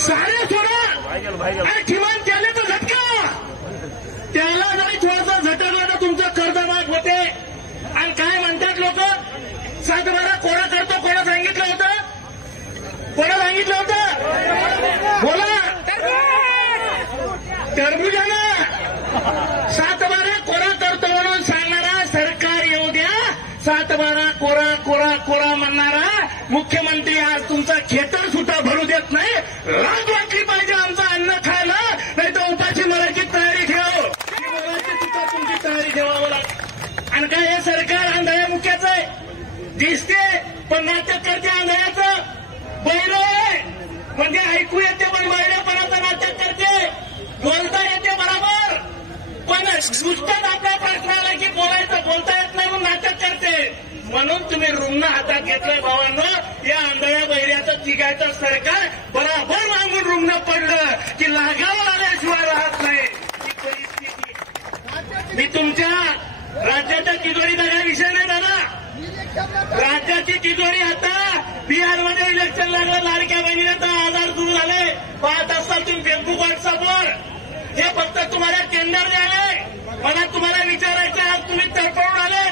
सारे सोडा आणि किमान त्याने तर झटका, त्याला जरी थोडासा झटकला तर तुमचं कर्ज माफ होते. आणि काय म्हणतात लोक, 7-12 कोणा करतो, कोणा सांगितलं होतं, कोणा सांगितलं होतं, बोला, टरबुजानं 7-12 कोरा करतो म्हणून सांगणारा सरकार येऊ द्या, 7-12 कोरा कोरा कोरा म्हणणारा मुख्यमंत्री आज तुमचा खेतर सुद्धा भरू देत नाही. राग वाटली पाहिजे आमचं अन्न खायला, नाही तर उपाशी मराठी तयारी ठेव, मराठी सुद्धा तुमची तयारी ठेवावं लागतं. आणि काय हे सरकार आंधळ्या मुख्याचं आहे, दिसते पण नाटक करते आंधळ्याचं. बैल म्हणजे ऐकू येते पण बैलपणाचं नाटक करते, बोलता येते बरोबर पण नुसतंच आपल्या प्रश्नाला की बोलता येत नाही म्हणून नाटक करते. म्हणून तुम्ही रुग्ण हातात घेतलंय भावांनो. या आंधळ्या बहिऱ्याचं तिघायचं सरकार बराबर मागून रुग्ण पडलं की लागावं लागल्याशिवाय राहत नाही. ही परिस्थिती मी तुमच्या राज्याच्या तिजोरीचा काय विषय नाही दादा. राज्याची तिजोरी आता बिहारमध्ये इलेक्शन लागलं, लाडक्या बहिणीने तर आजार सुरू झाले. पाहत असताल तुम्ही फेसबुक व्हॉट्सअपवर. हे फक्त तुम्हाला टेंडर द्याले. मला तुम्हाला विचारायचं, आज तुम्ही तडफडून आले,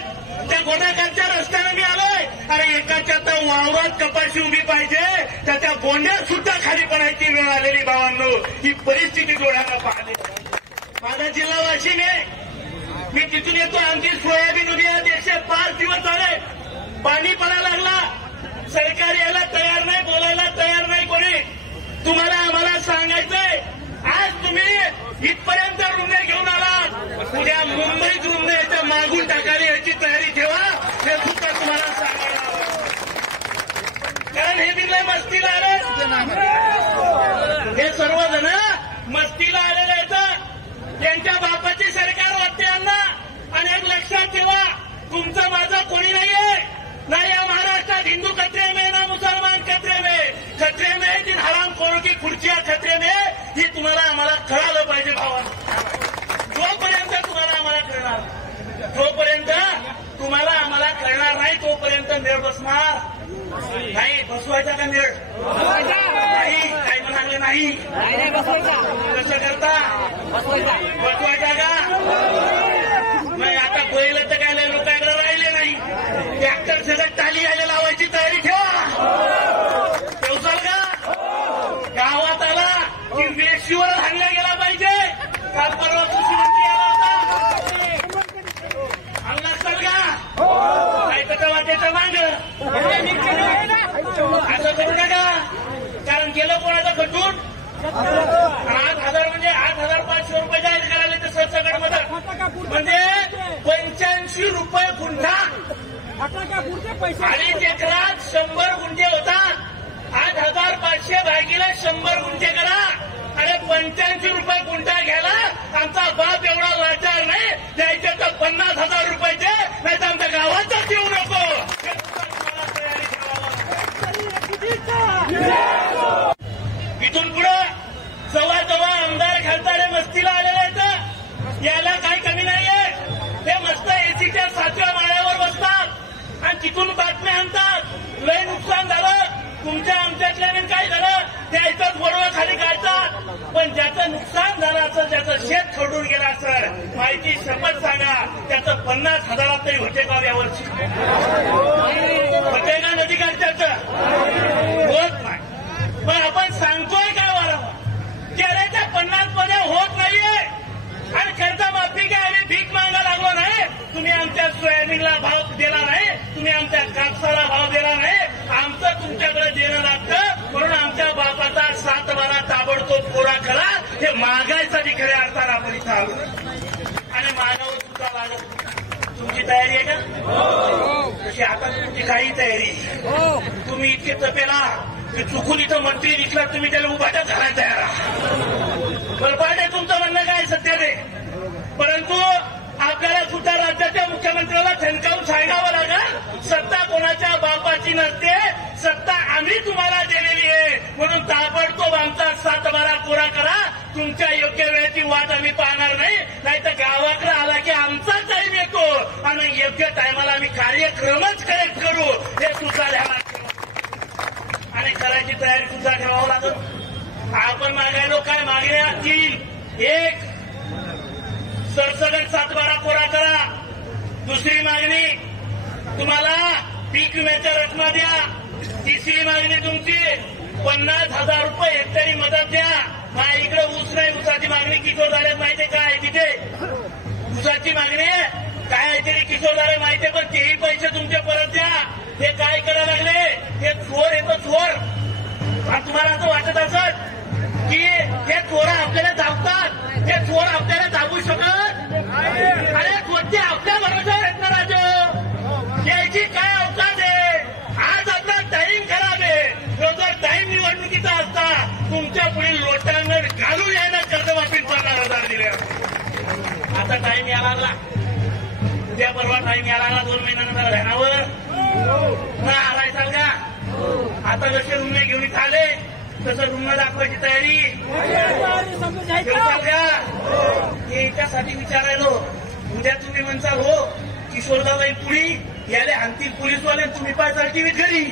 त्या गोदाकाठच्या रस्त्याने मी आलोय. अरे एकाच्या तर वावरात कपाशी उभी पाहिजे, त्याच्या गोंड्यात सुद्धा खाली पडायची वेळ आलेली भावांनो. ही परिस्थिती डोळ्याला पाहणे. माझा जिल्हा वाशिम आहे, मी तिथून येतो. आमची सोयाबीन उभी आज 105 दिवस झाले, पाणी पडायला लागला. सरकार यायला तयार नाही, बोलायला तयार नाही कोणी. तुम्हाला आम्हाला सांगायचंय, आज तुम्ही इथपर्यंत रुग्ण घेऊन आलात, उद्या मुंबईत रुग्ण याच्या मागून टाकावी याची तयारी ठेवा, हे सुद्धा तुम्हाला सांगायला. कारण हे बिल्ले मस्तीला आले, हे सर्वजण मस्तीला आलेले आहेत. त्यांच्या बापाची सरकार वाटते यांना. आणि एक लक्षात ठेवा, तुमचं माझं कोणी नाहीये. ना या महाराष्ट्रात हिंदू खतरे में, ना मुसलमान खतरे में. खतरे में दिन हराम खोरों की खुर्चियां खतरे में. ही तुम्हाला आम्हाला कळालं पाहिजे भावांनो. जोपर्यंत तुम्हाला आम्हाला कळणार, जोपर्यंत तुम्हाला आम्हाला कळणार नाही तोपर्यंत मेळ बसणार नाही. बसवायचा का मेळ नाही? काय म्हणाले नाही? कसं करता? बसवायचा का नाही? आता बैल तर काय लोकांकडे राहिले नाही. ट्रॅक्टर सगळं टाली आले लावायची तयारी ठेवा. ठेवसाल का? गावात आला की वेशीवर हल्ला गेला पाहिजे. काल परवा कृषी मंत्री आला होता, आणला असाल का? नाही तर वाटेचं मांग असं करू नका. कारण गेलं कोणाचं खटून 8,000 म्हणजे 8,500 रुपये जाहीर करायला तर सरसकट मदत म्हणजे 85 रुपये गुंठा. 2.5 एकरात 100 गुंठे होतात. 8,500 भागीला 100 गुंठे करा. अरे 85 रुपये गुंठा घ्यायला आमचा बाप एवढा लाचार नाही. द्यायचे तर 50,000 रुपयाचे, नाही तर आमच्या गावातच येऊ नको. तयारी ठेवावा. इथून पुढे जवळ आमदार खासदार मस्तीला आलेले आहेत. याला काही कमी नाहीये. ते मस्त एसीच्या 7व्या माळ्यावर बसतात आणि तिथून बातम्या आणतात. लय नुकसान झालं तुमच्या आमच्यातल्याने, काय झालं ते ऐकत बरोबर खाली काढतात. पण ज्याचं नुकसान झालं असं, ज्याचं शेत खरडून गेलं असं, माहिती शपथ सांगा त्याचं 50,000 तरी होते का यावर्षी? होते का नदीकाठच्याचं? होत नाही. पण आपण सांगतोय काय वारंवार, केल्याच्या 50 मध्ये होत नाहीये. आणि कर्जमाफी काय आम्ही भीक मागायला लागलो नाही. तुम्ही आमच्या सोयाबीनला भाव दिला नाही, तुम्ही आमच्या कापसाला भाव दिला नाही. आमचं तुमच्याकडे देणं लागतं म्हणून आमच्या बापाचा 7-12 ताबडतोब कोरा करा. हे मागायसाठी खऱ्या अर्थानं आपण इथं आलो आणि मागावर सुद्धा लागत. तुमची तयारी आहे का? तशी आता तुमची काही तयारी. तुम्ही इतके तपेला की चुकून इथं मंत्री दिसला तुम्ही त्याला उभाट्या घालायला तयार. बलपाटे तुमचं म्हणणं काय सत्य ते, परंतु आपल्याला सुद्धा राज्याच्या मुख्यमंत्र्याला ठणकावून सांगावं लागेल, सत्ता कोणाच्या बापाची नसते, सत्ता आम्ही तुम्हाला दिलेली आहे. म्हणून ताबडतोब आमचा 7-12 कोरा करा. तुमच्या योग्य वेळेची वाट आम्ही पाहणार नाही. नाहीतर गावाकडे आला की आमचा टाईम येतो आणि योग्य टायमाला आम्ही कार्यक्रमच करेक्ट करू. हे सुद्धा ध्यानात ठेवा आणि करायची तयारी सुद्धा ठेवावं लागेल. मागण्या 3. एक, सरसकट 7/12 कोरा करा. दुसरी मागणी, तुम्हाला पीक विम्याच्या रकमा द्या. तिसरी मागणी तुमची 50,000 रुपये हेक्टरी मदत द्या. माझ्या इकडे ऊस नाही, ऊसाची मागणी किशोर झाल्यात माहितीये काय तिथे ऊसाची मागणी काय आहे तरी किशोर झाले माहितीये, पण तेही पैसे तुमचे परत द्या. हे काय करायला लागले, हे चोर येतो चोर. आणि तुम्हाला असं वाटत असत की हे चोर आपल्याला दाबतात, हे चोर आपल्याला दाबू शकत अरे कोणते आपल्या भरोशावर आहेत ना राजू, यायची काय अवकाश आहे. आज आपला टाईम खराब आहे. जर टाईम निवडणुकीचा असता तुमच्या पुढील लोटांना घालून यायला कर्जमाफी 50,000 दिले. आता टाईम यायला लागला, उद्या परवा टाईम यायला लागला, 2 महिन्यानंतर ध्यानावर ना आलायचाल का. आता जसे रुग्ण घेऊन इथं आले तसं रुग्ण दाखवायची तयारी का. हे याच्यासाठी विचारायलो. उद्या तुम्ही म्हणसाल हो किशोरदाबाई पुढी याले आणतील पोलीसवाले, तुम्ही पायचाल टीव्हीत घरी.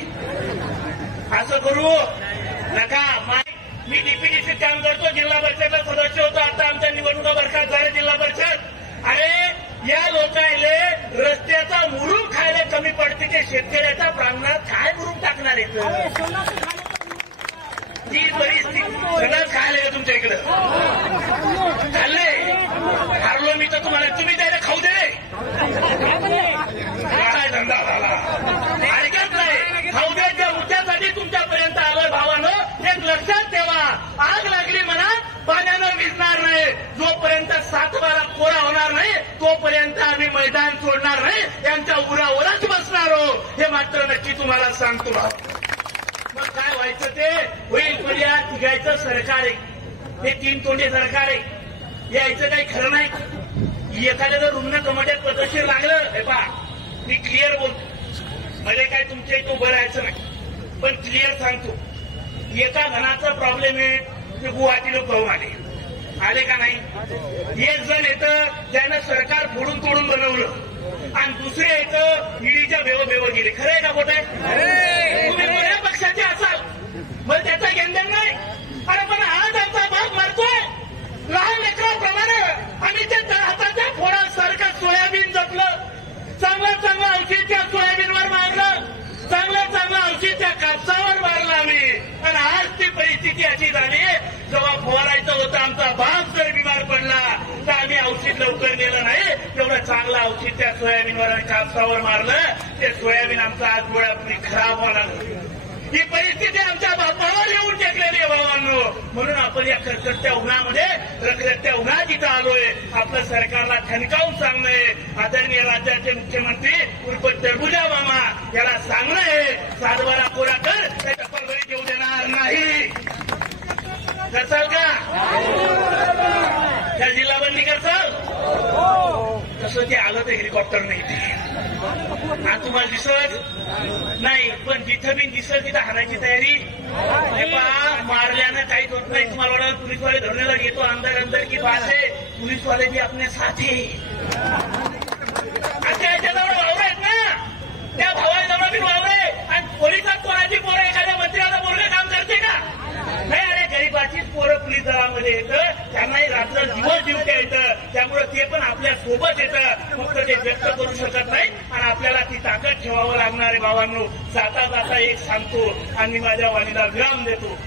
असं करू नका. मी डीपीडीसी काम करतो, जिल्हा परिषदला सदस्य होतो. आता आमच्या निवडणुका बरखास्त झाल्या जिल्हा परिषद. अरे या लोकायले रस्त्याचा मुरुम खायला कमी पडते, ते शेतकऱ्याच्या प्रांगणात काय मुरुम टाकणार आहेत. ती परिस्थिती सगळंच खायला का तुमच्या इकडं खाल्ले. हारलो मी तर तुम्हाला, तुम्ही त्याला खाऊ दे. काय धंदा झाला ऐकत नाही. खाऊ द्याच्या मुद्द्यासाठी तुमच्यापर्यंत आलोय भावानं. एक लक्षात ठेवा, आग लागली म्हणा पाण्यानं विजणार नाही. जोपर्यंत 7/12 कोरा होणार नाही तोपर्यंत आम्ही मैदान सोडणार नाही. यांच्या उरावरच बसणार हो, हे मात्र नक्की तुम्हाला सांगतो. मग काय व्हायचं ते होईल. पण या तिघायचं सरकार आहे, हे 3 तोंडे सरकार आहे. यायचं काही खरं नाही. एखाद्या जर रुग्ण कमाट्यात पदशीर लागलं, हे पहा मी क्लिअर बोलतो, म्हणजे काय तुमच्या इथं उभं राहायचं नाही, पण क्लिअर सांगतो. एका घनाचा प्रॉब्लेम आहे, ते गुवाहाटीला पळून आले का नाही. एक जण येतं त्यानं सरकार फोडून तोडून बनवलं आणि दुसरे येतं ईडीच्या बेव गेले. खरं आहे का खोटं आहे. तुम्ही कोण्या पक्षाचे असाल मग त्याचा घेणदेण नाही. अरे पण आज आमचा भाग मारतोय लहान लेकराप्रमाणे. आम्ही ते हाताच्या फोडासारखं सोयाबीन जपलं, चांगलं औषध त्या सोयाबीनवर मारलं, चांगलं औषध त्या कापसावर मारलं आम्ही. आणि आज ती परिस्थिती अशी झाली, जेव्हा फवारायचं होतं आमचा बाप जर बिमार पडला तर आम्ही औषध लवकर नेलं नाही. तेवढं चांगलं औषध त्या सोयाबीनवर आणि कापसावर मारलं, ते सोयाबीन आमचा आज डोळ्यापुढे खराब व्हायला लागली. ही परिस्थिती आमच्या बापावर येऊन टेकलेली आहे भावांनो. म्हणून आपण या खरखरत्या उन्हामध्ये रखरखत्या उन्हात इथं आलोय. आपलं सरकारला ठणकावून सांगणंय, आदरणीय राज्याचे मुख्यमंत्री उर्फ टरबुजा मामा याला सांगणंय 7/12 कोरा कर, त्या टप्पलभरीत येऊ देणार नाही. करसाल का त्या जिल्हाबंदी करसाल. तसं ते आलं तर हेलिकॉप्टर नाही ते हा तुम्हाला दिसत नाही, पण जिथं बी दिसत तिथं हाणायची तयारी. हे पहा मारल्यानं काहीच होत नाही. तुम्हाला वाटलं पोलीसवाले धरण्याला येतो अंदर की बात आहे. पोलीसवाले बी आपले साथी अशा याच्याजवळ वावर आहेत ना, त्या भावाजवळ बी वावर आहे. आणि पोलिसात कोणाची पोरं एखाद्या मंत्र्याला पोरगं काम करते का नाही. अरे गरीबाचीच पोरं पोलीस दलामध्ये येतं, त्यांनाही रात्र दिवस ड्युट्या येतं. त्यामुळे ते पण आपल्या सोबत येतं, फक्त ते व्यक्त करू शकत नाही. आणि आपल्याला ती ताकद ठेवावं लागणार आहे भावांनो. जाता एक सांगतो आणि माझ्या वाणीला विराम देतो.